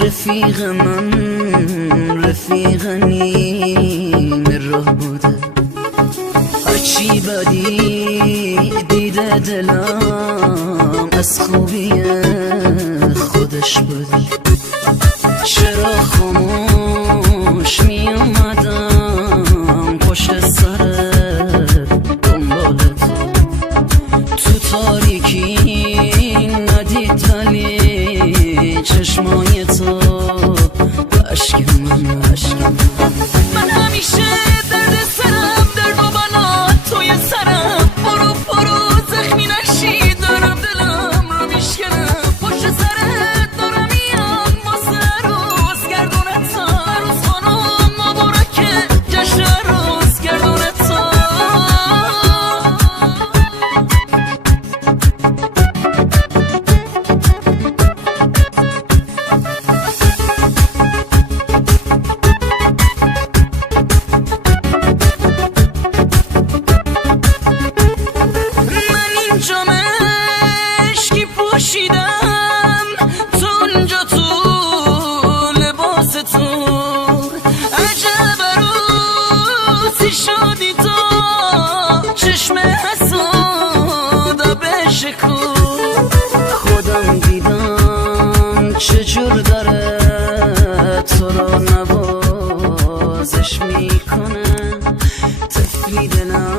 رفیق من رفیق نیم راه بوده، هرچی بدی دیده دلم از خوبی خودش بوده. چرا خاموش می اومدم پشت سرت دنبال تو تاریکی ندید ولی چشمای تو عشق من من همیشه درد سرم درد و بلا توی سرم برو زخمی نشی دارم دلم رو میشکنم پشت سرت دارم میام واسه روز گردونتا روز خانم مبارکه جشن روز گردونتا. جامشکی پوشیدم تو اونجا تو لباس تو عجب عروسی شدی تو چشم حسودا بشکو خودم دیدم چجور داره تو رو نوازش میکنه طفلی دلم